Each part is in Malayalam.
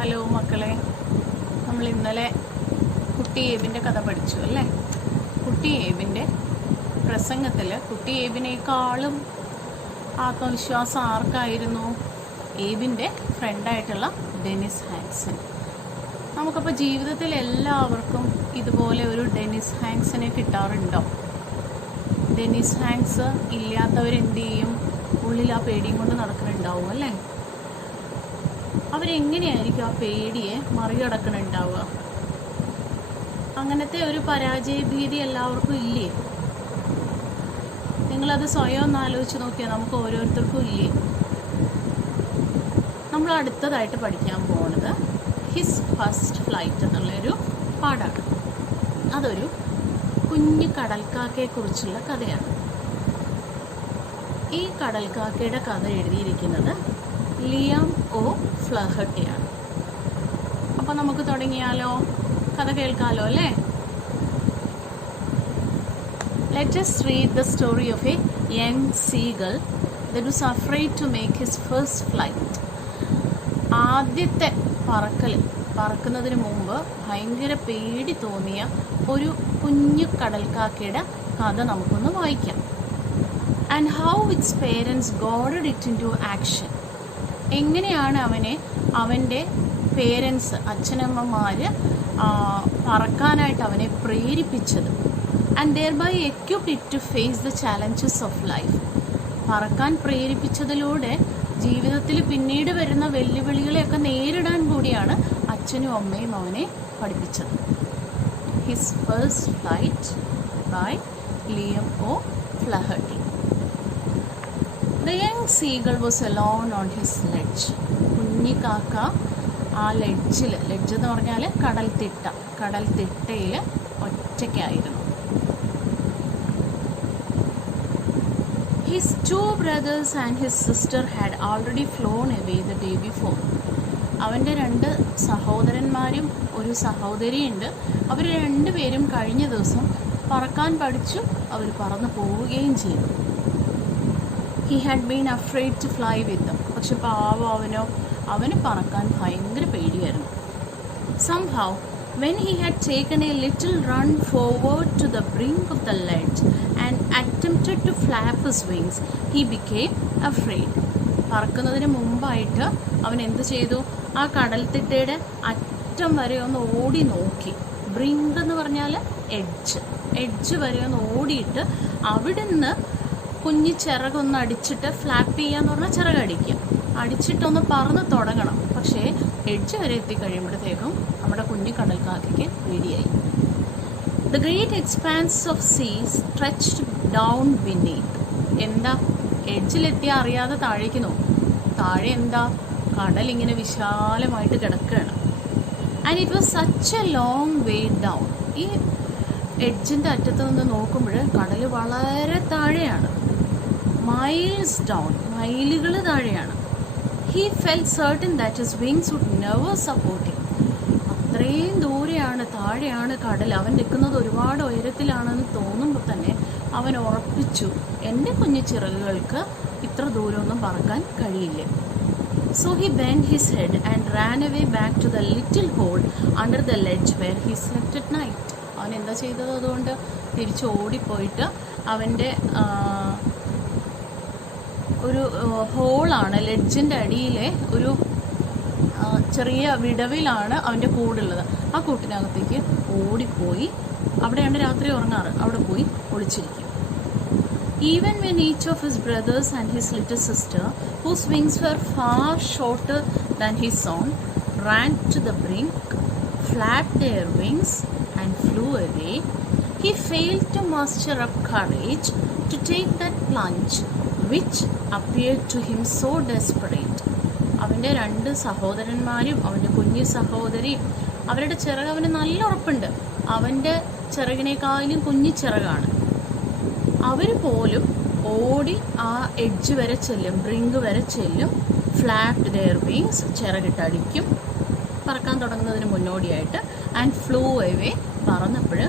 ഹലോ മക്കളെ, നമ്മൾ ഇന്നലെ കുട്ടി ഏബിൻ്റെ കഥ പഠിച്ചു അല്ലേ? കുട്ടി ഏബിൻ്റെ പ്രസംഗത്തിൽ കുട്ടി ഏബിനേക്കാളും ആത്മവിശ്വാസം ആർക്കായിരുന്നു? ഏബിൻ്റെ ഫ്രണ്ടായിട്ടുള്ള ഡെനിസ് ഹാങ്സൺ. നമുക്കപ്പോൾ ജീവിതത്തിൽ എല്ലാവർക്കും ഇതുപോലെ ഒരു ഡെനിസ് ഹാങ്സിനെ കിട്ടാറുണ്ടോ? ഡെനിസ് ഹാങ്സ് ഇല്ലാത്തവരെന്ത് ചെയ്യും? ഉള്ളിൽ ആ പേടിയും കൊണ്ട് നടക്കുന്നുണ്ടാവും അല്ലേ? അവരെങ്ങനെയായിരിക്കും ആ പേടിയെ മറികടക്കണുണ്ടാവുക? അങ്ങനത്തെ ഒരു പരാജയ ഭീതി എല്ലാവർക്കും ഇല്ലേ? നിങ്ങളത് സ്വയം ഒന്ന് ആലോചിച്ച് നോക്കിയാൽ നമുക്ക് ഓരോരുത്തർക്കും ഇല്ലേ? നമ്മൾ അടുത്തതായിട്ട് പഠിക്കാൻ പോകുന്നത് ഹിസ് ഫസ്റ്റ് ഫ്ലൈറ്റ് എന്നുള്ളൊരു പാഠാണ്. അതൊരു കുഞ്ഞു കടൽക്കാക്കയെക്കുറിച്ചുള്ള കഥയാണ്. ഈ കടൽക്കാക്കയുടെ കഥ എഴുതിയിരിക്കുന്നത് ലിയാം ഒ ഫ്ലഹർട്ടിയാണ്. അപ്പോൾ നമുക്ക് തുടങ്ങിയാലോ? കഥ കേൾക്കാലോ അല്ലേ? Let us read the story of a young seagull that was afraid to make his first flight. ആദ്യത്തെ പറക്കുന്നതിന് മുമ്പ് ഭയങ്കര പേടി തോന്നിയ ഒരു കുഞ്ഞു കടൽക്കാക്കയുടെ കഥ നമുക്കൊന്ന് വായിക്കാം. And how its parents goaded it into action. എങ്ങനെയാണ് അവൻ്റെ പേരൻസ്, അച്ഛനമ്മമാർ പറക്കാനായിട്ട് അവനെ പ്രേരിപ്പിച്ചത്. And thereby equipped it to face the challenges of life. പറക്കാൻ പ്രേരിപ്പിച്ചതിലൂടെ ജീവിതത്തിൽ പിന്നീട് വരുന്ന വെല്ലുവിളികളെയൊക്കെ നേരിടാൻ കൂടിയാണ് അച്ഛനും അമ്മയും അവനെ പഠിപ്പിച്ചത്. His first flight by Liam O'Flaherty. The young seagull was alone on his ledge. കുഞ്ഞി കാക്ക ആ ലെഡ്ജ് എന്ന് പറഞ്ഞാൽ കടൽ തിട്ടയിൽ ഒറ്റയ്ക്കായിരുന്നു. His two brothers and his sister had already flown away the day before. അവൻ്റെ 2 സഹോദരന്മാരും ഒരു സഹോദരിയുണ്ട്. അവർ രണ്ടുപേരും കഴിഞ്ഞ ദിവസം പറക്കാൻ പഠിച്ചു. അവർ പറന്നു പോവുകയും ചെയ്തു. He had been afraid to fly with them. പക്ഷെ പാവം അവന് പറക്കാൻ ഭയങ്കര പേടിയായിരുന്നു. Somehow, when he had taken a little run forward to the brink of the ledge and attempted to flap his wings, he became afraid. പറക്കുന്നതിന് മുമ്പായിട്ട് അവൻ എന്ത് ചെയ്തു? ആ കടൽത്തിട്ടയുടെ അറ്റം വരെ ഒന്ന് ഓടി നോക്കി. ബ്രിങ്ക് എന്ന് പറഞ്ഞാൽ എഡ്ജ് വരെ ഒന്ന് ഓടിയിട്ട് അവിടുന്ന് കുഞ്ഞി ചിറകൊന്ന് അടിച്ചിട്ട് ഫ്ലാപ്പ് ചെയ്യാന്ന് പറഞ്ഞാൽ ചിറകടിക്കുക, അടിച്ചിട്ടൊന്ന് പറന്ന് തുടങ്ങണം. പക്ഷേ എഡ്ജ് വരെ എത്തിക്കഴിയുമ്പോഴത്തേക്കും നമ്മുടെ കുഞ്ഞു കടൽക്കാക്കയ്ക്ക് പേടിയായി. The great expanse of sea stretched down beneath. എന്താ? എഡ്ജിലെത്തിയാൽ അറിയാതെ താഴേക്ക് നോക്കും. താഴെ എന്താ? കടലിങ്ങനെ വിശാലമായിട്ട് കിടക്കുകയാണ്. And it was such A long way down. ഈ എഡ്ജിൻ്റെ അറ്റത്ത് നിന്ന് നോക്കുമ്പോൾ കടൽ വളരെ താഴെയാണ്. മൈൽസ് ഡൗൺ, മൈലുകൾ താഴെയാണ്. He felt certain that his wings would never support him. അത്രയും ദൂരെയാണ്, താഴെയാണ് കടൽ. അവൻ നിൽക്കുന്നത് ഒരുപാട് ഉയരത്തിലാണെന്ന് തോന്നുമ്പോൾ തന്നെ അവൻ ഉറപ്പിച്ചു, എൻ്റെ കുഞ്ഞു ചിറകുകൾക്ക് ഇത്ര ദൂരമൊന്നും പറക്കാൻ കഴിയില്ല. So he bent his head and ran away back to the little hole under the ledge where he slept at night. അവൻ എന്താ ചെയ്തത്? അതുകൊണ്ട് തിരിച്ച് ഓടിപ്പോയിട്ട് അവൻ്റെ ഒരു ഹോളാണ്, ലെഡ്ജിൻ്റെ അടിയിലെ ഒരു ചെറിയ വിടവിലാണ് അവൻ്റെ കൂടുള്ളത്. ആ കൂട്ടിനകത്തേക്ക് ഓടിപ്പോയി അവിടെയാണ് രാത്രി ഉറങ്ങാറ്. അവിടെ പോയി ഒളിച്ചിരിക്കും. Even when each of his brothers and his little sister, whose wings were far shorter than his own, ran to the brink, flapped their wings and flew away, he failed to muster up courage to take that plunge which appeared to him so desperate. അവൻ്റെ 2 സഹോദരന്മാരും അവൻ്റെ കുഞ്ഞു സഹോദരിയും അവരുടെ ചിറക് അവന് നല്ല ഉറപ്പുണ്ട്. അവൻ്റെ ചിറകിനേക്കാളും കുഞ്ഞു ചിറകാണ്. അവർ പോലും ഓടി ആ എഡ്ജ് വരെ ചെല്ലും, ബ്രിങ്ക് വരെ ചെല്ലും. ഫ്ലാപ്ഡ് ദെയർ വിങ്സ്, ചിറകിട്ടടിക്കും പറക്കാൻ തുടങ്ങുന്നതിന് മുന്നോടിയായിട്ട്. ആൻഡ് ഫ്ലൂ അവേ, പറന്നപ്പോൾ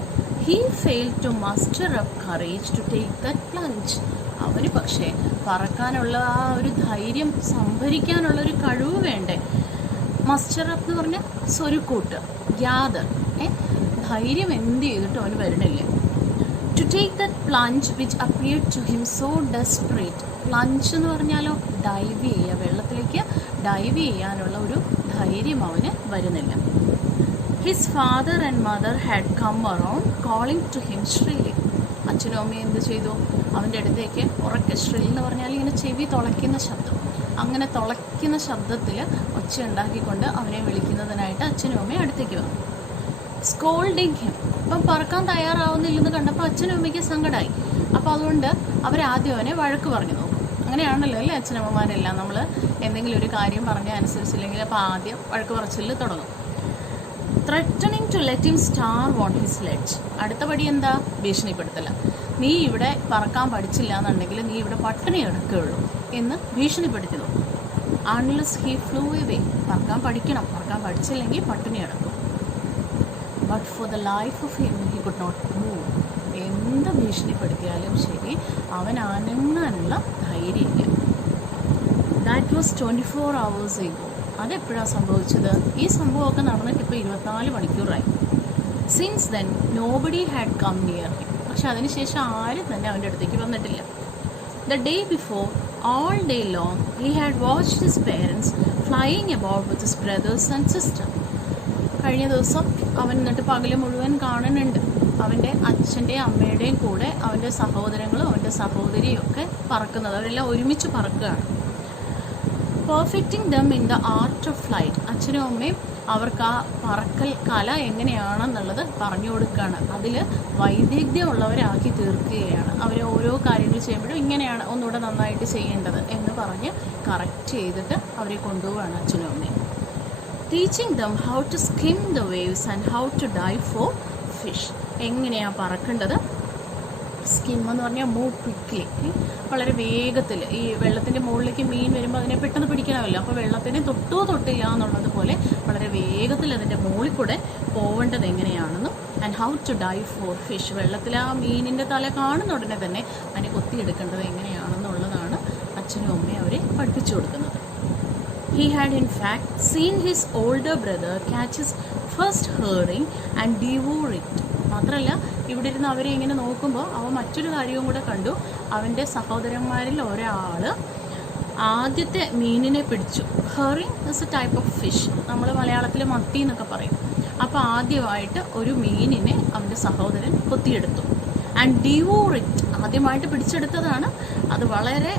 he fail to muster up courage to take that plunge. അവന് പക്ഷേ പറക്കാനുള്ള ആ ഒരു ധൈര്യം സംഭരിക്കാനുള്ളൊരു കഴിവ് വേണ്ടേ? മസ്റ്റർ അപ്പ് എന്ന് പറഞ്ഞാൽ സ്വരുക്കൂട്ട്, ഗ്യാദർ. ധൈര്യം എന്ത് ചെയ്തിട്ടും അവന് വരണില്ല. To take that plunge which appeared to him so desperate. Plunge എന്ന് പറഞ്ഞാലോ ഡൈവ് ചെയ്യുക, വെള്ളത്തിലേക്ക് ഡൈവ് ചെയ്യാനുള്ള ഒരു ധൈര്യം അവന് വരുന്നില്ല. His father and mother had come around calling to him shrilly. അച്ഛനും അമ്മയും എന്ത് ചെയ്തു, അവൻ്റെ അടുത്തേക്ക് ഉറക്കെ, ശ്രീൽ എന്ന് പറഞ്ഞാൽ ഇങ്ങനെ ചെവി തുളയ്ക്കുന്ന ശബ്ദം, അങ്ങനെ തുളയ്ക്കുന്ന ശബ്ദത്തിൽ ഒച്ച ഉണ്ടാക്കിക്കൊണ്ട് അവനെ വിളിക്കുന്നതിനായിട്ട് അച്ഛനും അമ്മയും അടുത്തേക്ക് വന്നു. സ്കോൾഡിങ് ഹിം. അപ്പം പറക്കാൻ തയ്യാറാവുന്നില്ലെന്ന് കണ്ടപ്പോൾ അച്ഛനും അമ്മയ്ക്ക് സങ്കടമായി. അപ്പോൾ അതുകൊണ്ട് അവരാദ്യം അവനെ വഴക്ക് പറഞ്ഞു നോക്കും. അങ്ങനെയാണല്ലോ അല്ലേ അച്ഛനമ്മമാരെല്ലാം, നമ്മൾ എന്തെങ്കിലും ഒരു കാര്യം പറഞ്ഞാൽ അനുസരിച്ചില്ലെങ്കിൽ അപ്പോൾ ആദ്യം വഴക്ക് പറച്ചിൽ തുടങ്ങും. Threatening to let him starve on his ledge. അടുത്ത പടി എന്താ, ഭീഷണിപ്പെടുത്തല. നീ ഇവിടെ പറക്കാൻ പഠിച്ചില്ല എന്നുണ്ടെങ്കിൽ നീ ഇവിടെ പട്ടിണി കിടക്കുകയുള്ളൂ എന്ന് ഭീഷണിപ്പെടുത്തി നോക്കും. Unless he flew away. പറക്കാൻ പഠിക്കണം, പറക്കാൻ പഠിച്ചില്ലെങ്കിൽ പട്ടിണി കിടക്കും. But for the life of him he could not move. എന്ത് ഭീഷണിപ്പെടുത്തിയാലും ശരി അവൻ അനങ്ങാനുള്ള ധൈര്യമില്ല. That was 24 hours ago. അതെപ്പോഴാണ് സംഭവിച്ചത്? ഈ സംഭവമൊക്കെ നടന്നിട്ട് ഇപ്പോൾ 24 മണിക്കൂറായി. Since then nobody had come near him. പക്ഷെ അതിനുശേഷം ആരും തന്നെ അവൻ്റെ അടുത്തേക്ക് വന്നിട്ടില്ല. The day before, all day long, he had watched his parents flying about with his brothers and sister. കഴിഞ്ഞ ദിവസം അവൻ എന്നിട്ട് പകല് മുഴുവൻ കാണുന്നുണ്ട് അവൻ്റെ അച്ഛൻ്റെയും അമ്മയുടെയും കൂടെ അവൻ്റെ സഹോദരങ്ങളും അവൻ്റെ സഹോദരിയും ഒക്കെ പറക്കുന്നത്. അവരെല്ലാം ഒരുമിച്ച് പറക്കുകയാണ്. Perfecting them in the art of flight. അച്ഛനും അമ്മയും അവർക്ക് ആ പറക്കൽ കല എങ്ങനെയാണെന്നുള്ളത് പറഞ്ഞു കൊടുക്കുകയാണ്. അതിൽ വൈദഗ്ധ്യമുള്ളവരാക്കി തീർക്കുകയാണ്. അവർ ഓരോ കാര്യങ്ങൾ ചെയ്യുമ്പോഴും ഇങ്ങനെയാണ് ഒന്നുകൂടെ നന്നായിട്ട് ചെയ്യേണ്ടത് എന്ന് പറഞ്ഞ് കറക്റ്റ് ചെയ്തിട്ട് അവരെ കൊണ്ടുപോവുകയാണ് അച്ഛനും അമ്മയും. Teaching them how to skim the waves and how to dive for fish. എങ്ങനെയാണ് പറക്കേണ്ടത്? സ്കിം എന്ന് പറഞ്ഞാൽ മൂവ് ക്വിക്ക്ലി, വളരെ വേഗത്തിൽ. ഈ വെള്ളത്തിൻ്റെ മുകളിലേക്ക് മീൻ വരുമ്പോൾ അതിനെ പെട്ടെന്ന് പിടിക്കണമല്ലോ. അപ്പോൾ വെള്ളത്തിനെ തൊട്ടില്ല എന്നുള്ളത് പോലെ വളരെ വേഗത്തിൽ അതിൻ്റെ മുകളിൽ കൂടെ പോവേണ്ടത് എങ്ങനെയാണെന്നും, and how to dive for fish. വെള്ളത്തിൽ ആ മീനിൻ്റെ തല കാണുന്ന ഉടനെ തന്നെ അതിനെ കൊത്തിയെടുക്കേണ്ടത് എങ്ങനെയാണെന്നുള്ളതാണ് അച്ഛനും അമ്മയും അവരെ പഠിപ്പിച്ചു കൊടുക്കുന്നത്. He had in fact seen his older brother catch his first herring and devour it. മാത്രമല്ല ഇവിടെ ഇരുന്ന് അവരെ ഇങ്ങനെ നോക്കുമ്പോൾ അവൻ മറ്റൊരു കാര്യവും കൂടെ കണ്ടു. അവൻ്റെ സഹോദരന്മാരിൽ ഒരാൾ ആദ്യത്തെ മീനിനെ പിടിച്ചു. Herring is A type of fish. നമ്മൾ മലയാളത്തിൽ മത്തി എന്നൊക്കെ പറയും. അപ്പോൾ ആദ്യമായിട്ട് ഒരു മീനിനെ അവൻ്റെ സഹോദരൻ കൊത്തിയെടുത്തു. And devour it. ആദ്യമായിട്ട് പിടിച്ചെടുത്തതാണ്. അത് വളരെ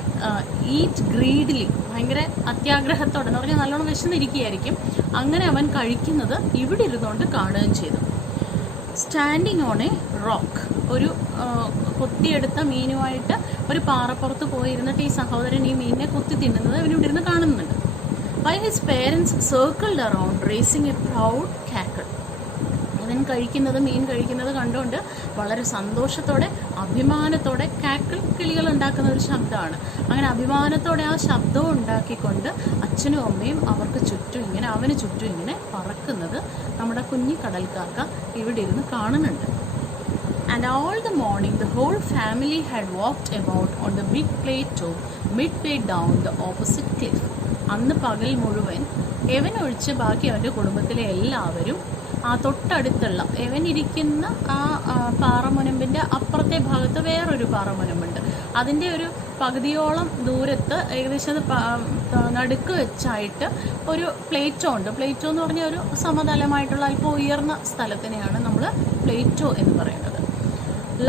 ഈറ്റ് ഗ്രീഡിലി, ഭയങ്കര അത്യാഗ്രഹത്തോടെ, എന്ന് പറഞ്ഞാൽ നല്ലോണം വിശന്നിരിക്കുകയായിരിക്കും. അങ്ങനെ അവൻ കഴിക്കുന്നത് ഇവിടെ ഇരുന്നുകൊണ്ട് കാണുകയും ചെയ്തു. Standing on A rock. ഒരു കൊത്തിയെടുത്ത മീനുമായിട്ട് ഒരു പാറപ്പുറത്ത് പോയിരുന്നിട്ട് ഈ സഹോദരൻ ഈ മീനിനെ കൊത്തി തിന്നുന്നത് അവനിവിടെ ഇരുന്ന് കാണുന്നുണ്ട്. Why his parents circled around raising a proud cackle. അവൻ കഴിക്കുന്നത്, മീൻ കഴിക്കുന്നത് കണ്ടുകൊണ്ട് വളരെ സന്തോഷത്തോടെ അഭിമാനത്തോടെ, കാക്കിൾ കിളികൾ ഉണ്ടാക്കുന്ന ഒരു ശബ്ദമാണ്, അങ്ങനെ അഭിമാനത്തോടെ ആ ശബ്ദവും ഉണ്ടാക്കിക്കൊണ്ട് അച്ഛനും അമ്മയും അവർക്ക് ചുറ്റും ഇങ്ങനെ, അവന് ചുറ്റും ഇങ്ങനെ പറക്കുന്നത് നമ്മുടെ കുഞ്ഞി കടൽക്കാക്ക ഇവിടെ ഇരുന്ന് കാണുന്നുണ്ട്. And all the morning the whole family had walked about on the big plateau midway down the opposite cliff. അന്ന് പകൽ മുഴുവൻ എവൻ ഒഴിച്ച് ബാക്കി അവൻ്റെ കുടുംബത്തിലെ എല്ലാവരും ആ തൊട്ടടുത്തുള്ള എവൻ ഇരിക്കുന്ന ആ പാറമുനമ്പിൻ്റെ അപ്പുറത്തെ ഭാഗത്ത് വേറൊരു പാറമുനമ്പുണ്ട്. അതിൻ്റെ ഒരു പകുതിയോളം ദൂരത്ത് ഏകദേശം നടുക്ക് വെച്ചായിട്ട് ഒരു പ്ലേറ്റോ ഉണ്ട്. പ്ലേറ്റോ എന്ന് പറഞ്ഞാൽ ഒരു സമതലമായിട്ടുള്ള അല്പം ഉയർന്ന സ്ഥലത്തിനെയാണ് നമ്മൾ പ്ലേറ്റോ എന്ന് പറയുന്നത്.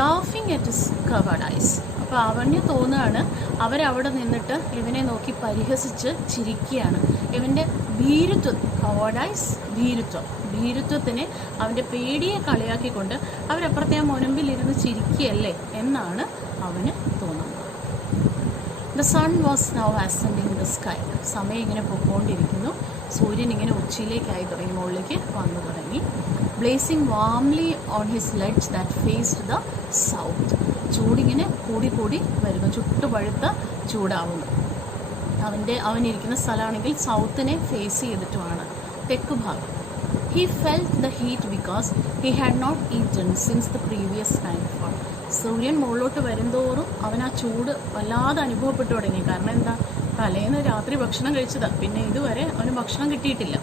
ലാഫിങ് അറ്റ് ഹിസ് കവേർഡ് ഐസ്. അപ്പോൾ അവന് തോന്നുകയാണ് അവരവിടെ നിന്നിട്ട് ഇവനെ നോക്കി പരിഹസിച്ച് ചിരിക്കുകയാണ്. ഇവൻ്റെ ഭീരുത്വം, കവേർഡ് ഐസ്, ഭീരുത്വത്തിനെ, അവൻ്റെ പേടിയെ കളിയാക്കിക്കൊണ്ട് അവരപ്പുറത്തെ ആ മുനമ്പിലിരുന്ന് ചിരിക്കുകയല്ലേ എന്നാണ് അവന് തോന്നുന്നത്. The sun was now ascending the sky. സമയം ഇങ്ങനെ പൊക്കോണ്ടിരിക്കുന്നു. സൂര്യൻ ഇങ്ങനെ ഉച്ചയിലേക്കായി തുടങ്ങി, മുകളിലേക്ക് വന്നു തുടങ്ങി. Blazing warmly on his ledge that faced the south. ചൂടിങ്ങനെ കൂടി വരുന്നു, ചുട്ടുപഴുത്ത ചൂടാവുന്നു. അവനിരിക്കുന്ന സ്ഥലമാണെങ്കിൽ സൗത്തിനെ ഫേസ് ചെയ്തിട്ടുമാണ്, തെക്ക് ഭാഗം. He felt the heat because he had not eaten since the previous nightfall. സൂര്യൻ മുകളിലോട്ട് വരുന്തോറും അവൻ ആ ചൂട് വല്ലാതെ അനുഭവപ്പെട്ടു തുടങ്ങി. കാരണം എന്താ, തലേന്ന് രാത്രി ഭക്ഷണം കഴിച്ചതാണ്, പിന്നെ ഇതുവരെ അവന് ഭക്ഷണം കിട്ടിയിട്ടില്ല.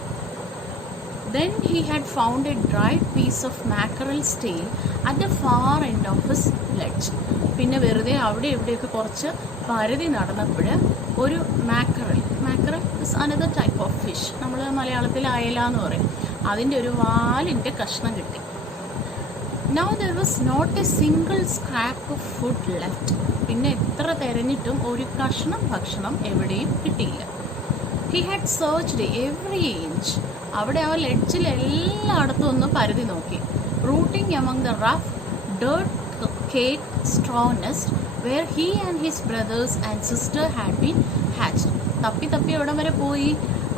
Then he had found a dried piece of mackerel tail at the far end of his ledge. പിന്നെ വെറുതെ അവിടെ ഇവിടെയൊക്കെ കുറച്ച് പരതി നടന്നപ്പോൾ ഒരു മാക്കറൽ is another type of fish, നമ്മൾ മലയാളത്തിൽ അയല എന്ന് പറയും, അതിൻ്റെ ഒരു വാലിൻ്റെ കഷ്ണം കിട്ടി. Now there was not a single scrap of food left. പിന്നെ എത്ര തിരഞ്ഞിട്ടും ഒരു കഷ്ണം ഭക്ഷണം എവിടെയും കിട്ടിയില്ല. He had searched every inch. അവിടെ ആ ലെഡ്ജിൽ എല്ലായിടത്തും ഒന്ന് പരതി നോക്കി. Rooting among the rough dirt caked straw nest where he and his brothers and sister had been hatched. തപ്പി എവിടം വരെ പോയി?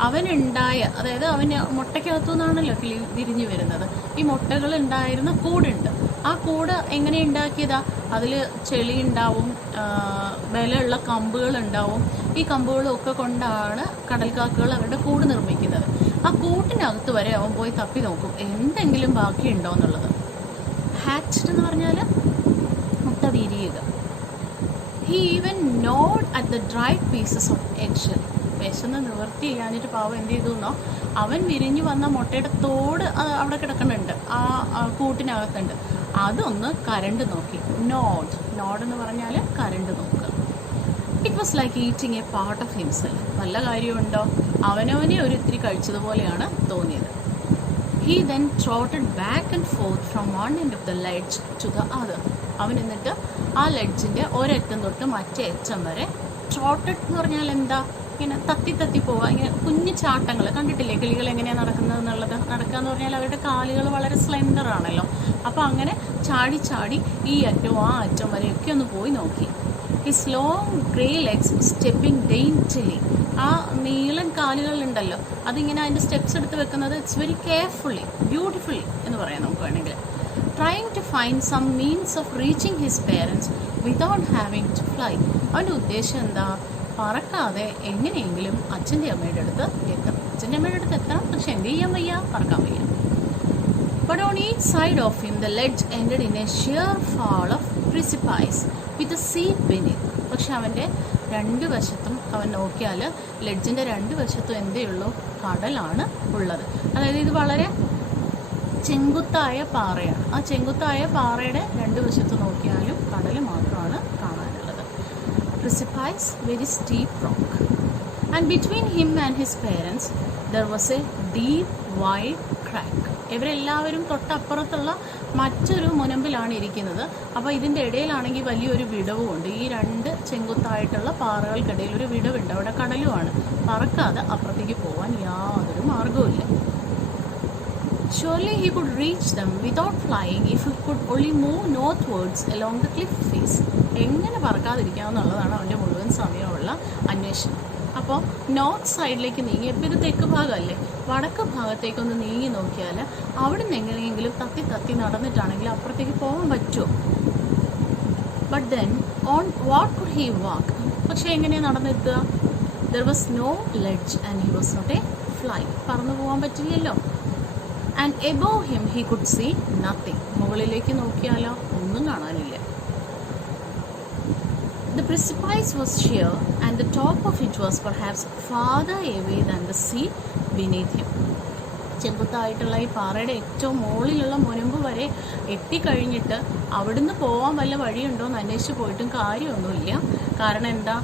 അവനുണ്ടായ, അതായത് അവന് മുട്ടയ്ക്കകത്തു നിന്നാണല്ലോ കിളി വിരിഞ്ഞു വരുന്നത്. ഈ മുട്ടകൾ ഉണ്ടായിരുന്ന കൂടുണ്ട്. ആ കൂട് എങ്ങനെ ഉണ്ടാക്കിയതാ? അതിൽ ചെളി ഉണ്ടാവും, ബലമുള്ള കമ്പുകൾ ഉണ്ടാവും. ഈ കമ്പുകളൊക്കെ കൊണ്ടാണ് കടൽക്കാക്കകൾ അവരുടെ കൂട് നിർമ്മിക്കുന്നത്. ആ കൂട്ടിനകത്ത് വരെ അവൻ പോയി തപ്പി നോക്കും എന്തെങ്കിലും ബാക്കിയുണ്ടോ എന്നുള്ളത്. ഹാച്ച്ഡ് എന്ന് പറഞ്ഞാൽ മുട്ട വിരിയുക. He even gnawed at the dried pieces of eggshell. വിശന്ന് നിവർത്തി ചെയ്യാനിട്ട് പാവം എന്ത് ചെയ്തു എന്നോ, അവൻ വിരിഞ്ഞു വന്ന മുട്ടയുടെ തോട് അവിടെ കിടക്കുന്നുണ്ട്, ആ കൂട്ടിനകത്തുണ്ട്. അതൊന്ന് കരണ്ട് നോക്കി. നോഡ് എന്ന് പറഞ്ഞാൽ കരണ്ട് നോക്കുക. It was like eating a part of himself. വല്ല കാര്യമുണ്ടോ? അവനവനെ ഒരു ഇത്തിരി കഴിച്ചതുപോലെയാണ് തോന്നിയത്. He then trotted back and forth from one end of the ledge to the other. അവൻ എന്നിട്ട് ആ ലെഡ്ജിൻ്റെ ഒരറ്റം തൊട്ട് മറ്റേ അറ്റം വരെ. ട്രോട്ടഡ് എന്ന് പറഞ്ഞാൽ എന്താ? ഇങ്ങനെ തത്തി പോവുക, ഇങ്ങനെ കുഞ്ഞു ചാട്ടങ്ങൾ. കണ്ടിട്ടില്ലേ കിളികൾ എങ്ങനെയാണ് നടക്കുന്നത് എന്നുള്ളത്? നടക്കുക എന്ന് പറഞ്ഞാൽ അവരുടെ കാലുകൾ വളരെ സ്ലെൻഡർ ആണല്ലോ. അപ്പോൾ അങ്ങനെ ചാടി ഈ അറ്റവും ആ അറ്റം വരെയൊക്കെ ഒന്ന് പോയി നോക്കി. His long grey legs stepping daintily. ആ നീളൻ കാലുകളുണ്ടല്ലോ, അതിങ്ങനെ അതിൻ്റെ സ്റ്റെപ്സ് എടുത്ത് വെക്കുന്നത് ഇറ്റ്സ് വെരി കെയർഫുള്ളി, ബ്യൂട്ടിഫുള്ളി എന്ന് പറയാം നമുക്ക് വേണമെങ്കിൽ. Trying to find some means of reaching his parents without having to fly. അവൻ്റെ ഉദ്ദേശം എന്താ? പറക്കാതെ എങ്ങനെയെങ്കിലും അച്ഛൻ്റെ അമ്മയുടെ അടുത്ത് എത്തണം. പക്ഷെ എന്ത് ചെയ്യാൻ വയ്യ? പറക്കാൻ വയ്യ. But on each side of him the ledge ended in a sheer fall of precipice with a sea beneath. പക്ഷെ അവൻ്റെ രണ്ട് വശത്തും അവൻ നോക്കിയാൽ ലെഡ്ജിൻ്റെ രണ്ട് വശത്തും എന്തേ ഉള്ളൂ? കടലാണ് ഉള്ളത്. അതായത് ഇത് വളരെ ചെങ്കുത്തായ പാറയാണ്. ആ ചെങ്കുത്തായ പാറയുടെ രണ്ട് വശത്ത് നോക്കിയാലും കടൽ മാത്രമാണ് കാണാനുള്ളത്. Precipice, very steep rock. And between him and his parents there was a deep wide crack. ഇവരെല്ലാവരും തൊട്ടപ്പുറത്തുള്ള മറ്റൊരു മുനമ്പിലാണ് ഇരിക്കുന്നത്. അപ്പോൾ ഇതിൻ്റെ ഇടയിലാണെങ്കിൽ വലിയൊരു വിടവുമുണ്ട്. ഈ രണ്ട് ചെങ്കുത്തായിട്ടുള്ള പാറകൾക്കിടയിൽ ഒരു വിടവുണ്ട്. അവിടെ കടലുമാണ്. പറക്കാതെ അപ്പുറത്തേക്ക് പോകാൻ യാതൊരു മാർഗവുമില്ല. Surely he could reach them without flying if he could only move northwards along the cliff face. എങ്ങനെ പറക്കാതിരിക്കാമെന്നുള്ളതാണ് അവൻ്റെ മുഴുവൻ സമയമുള്ള അന്വേഷണം. അപ്പോൾ നോർത്ത് സൈഡിലേക്ക് നീങ്ങി, ഇപ്പോൾ ഇത് തെക്ക് ഭാഗമല്ലേ, വടക്ക് ഭാഗത്തേക്കൊന്ന് നീങ്ങി നോക്കിയാൽ അവിടെ നിന്ന് എങ്ങനെയെങ്കിലും തത്തി നടന്നിട്ടാണെങ്കിൽ അപ്പുറത്തേക്ക് പോകാൻ പറ്റുമോ? But then on what could he walk? പക്ഷേ എങ്ങനെയാണ് നടന്നെത്തുക? There was no ledge and he was not a fly. പറന്നു പോകാൻ പറ്റില്ലല്ലോ. And above him he could see nothing. മുകളിലേക്ക് നോക്കിയാലോ ഒന്നും കാണാനില്ല. The precipice was sheer and the top of it was perhaps farther away than the sea beneath him. ചെങ്കുത്തായിട്ടുള്ള ഈ പാറയുടെ ഏറ്റവും മുകളിലുള്ള മുനമ്പ് വരെ എത്തിക്കഴിഞ്ഞിട്ട് അവിടുന്ന് പോകാൻ വല്ല വഴിയുണ്ടോ എന്ന് അന്വേഷിച്ച് പോയിട്ടും കാര്യമൊന്നുമില്ല. കാരണം എന്താ?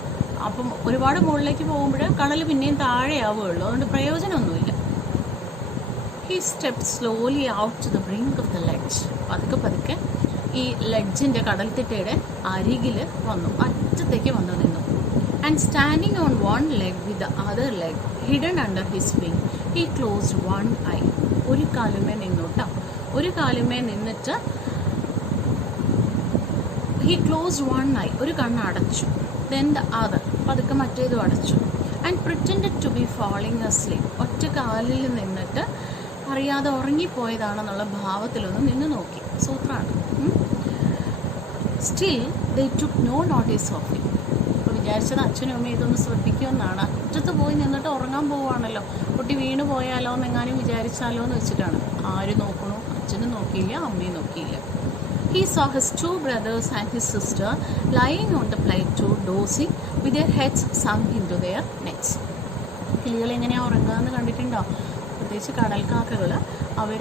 അപ്പം ഒരുപാട് മുകളിലേക്ക് പോകുമ്പോൾ കടൽ പിന്നെയും താഴെയാവുകയുള്ളൂ. അതുകൊണ്ട് പ്രയോജനമൊന്നുമില്ല. He stepped slowly out to the brink of the ledge. പതുക്കെ ഈ ലെഡ്ജിൻ്റെ കടൽത്തിട്ടയുടെ അരികിൽ വന്നു, അറ്റത്തേക്ക് വന്നു നിന്നു. And standing on one leg with the other leg hidden under his wing he closed one I. ഒരു കാലുമേ നിന്നോട്ടോ, ഒരു കാലുമേ നിന്നിട്ട് ഹി ക്ലോസ്ഡ് വൺ ഐ, ഒരു കണ്ണ് അടച്ചു. ദെൻ ദ അതർ, പതുക്കെ മറ്റേതും അടച്ചു. And pretended to be falling asleep. ഒറ്റ കാലിൽ നിന്നിട്ട് അറിയാതെ ഉറങ്ങിപ്പോയതാണെന്നുള്ള ഭാവത്തിലൊന്ന് നിന്ന് നോക്കി. സൂത്രാണ്. Still they took no notice of him. അപ്പോൾ വിചാരിച്ചത് അച്ഛനും അമ്മയും ഇതൊന്ന് ശ്രദ്ധിക്കുമെന്നാണ്. അറ്റത്ത് പോയി നിന്നിട്ട് ഉറങ്ങാൻ പോവുകയാണല്ലോ, കുട്ടി വീണ് പോയാലോ എന്നെങ്ങാനും വിചാരിച്ചാലോ എന്ന് വെച്ചിട്ടാണ്. ആരും നോക്കണു? അച്ഛനും നോക്കിയില്ല, അമ്മയും നോക്കിയില്ല. He saw his two brothers and his sister lying on the plateau dozing with their heads sunk into their necks. കിളികൾ എങ്ങനെയാണ് ഉറങ്ങുക എന്ന് കണ്ടിട്ടുണ്ടോ? പ്രത്യേകിച്ച് കടൽക്കാക്കകൾ അവർ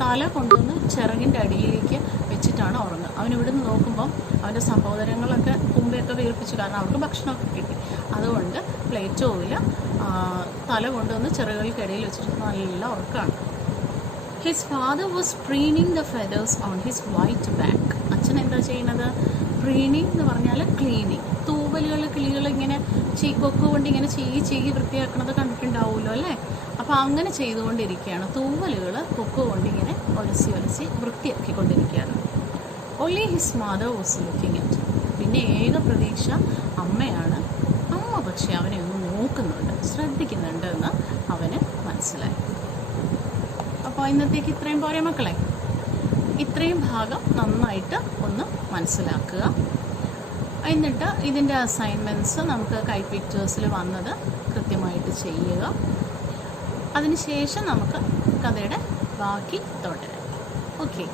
തല കൊണ്ടുവന്ന് ചിറകിൻ്റെ അടിയിലേക്ക് വെച്ചിട്ടാണ് ഉറങ്ങുക. അവനിവിടുന്ന് നോക്കുമ്പം അവൻ്റെ സഹോദരങ്ങളൊക്കെ കുമ്പയൊക്കെ വീർപ്പിച്ചു, കാരണം അവർക്ക് ഭക്ഷണമൊക്കെ കിട്ടി. അതുകൊണ്ട് പ്ലേറ്റോവിൽ തല കൊണ്ടുവന്ന് ചിറകുകൾക്കിടയിൽ വെച്ചിട്ട് നല്ല ഉറക്കമാണ്. His father was preening the feathers on his white back. അച്ഛൻ എന്താ ചെയ്യുന്നത്? പ്രീനിങ് എന്ന് പറഞ്ഞാൽ ക്ലീനിങ്. തൂവലുകൾ കിളികൾ ഇങ്ങനെ കൊക്ക് കൊണ്ട് ഇങ്ങനെ ചീകി വൃത്തിയാക്കുന്നത് കണ്ടിട്ടുണ്ടാവുമല്ലോ അല്ലേ? അപ്പോൾ അങ്ങനെ ചെയ്തുകൊണ്ടിരിക്കുകയാണ്. തൂവലുകൾ കൊക്ക് കൊണ്ട് ഇങ്ങനെ ഒലസി വൃത്തിയാക്കിക്കൊണ്ടിരിക്കുകയാണ്. Only his mother was looking at. പിന്നെ ഏക പ്രതീക്ഷ അമ്മയാണ്. അമ്മ പക്ഷേ അവനെ ഒന്ന് നോക്കുന്നുണ്ട്, ശ്രദ്ധിക്കുന്നുണ്ട് എന്ന് അവന് മനസ്സിലായി. അപ്പോൾ ഇന്നത്തേക്ക് ഇത്രയും പോരെ മക്കളെ? ഇത്രയും ഭാഗം നന്നായിട്ട് ഒന്ന് മനസ്സിലാക്കുക. എന്നിട്ട് ഇതിൻ്റെ അസൈൻമെൻറ്റ്സ് നമുക്ക് കൈറ്റ് പിക്ചേഴ്സിൽ വന്നത് കൃത്യമായിട്ട് ചെയ്യുക. അതിനുശേഷം നമുക്ക് കഥയുടെ ബാക്കി തുടരാം. ഓക്കെ.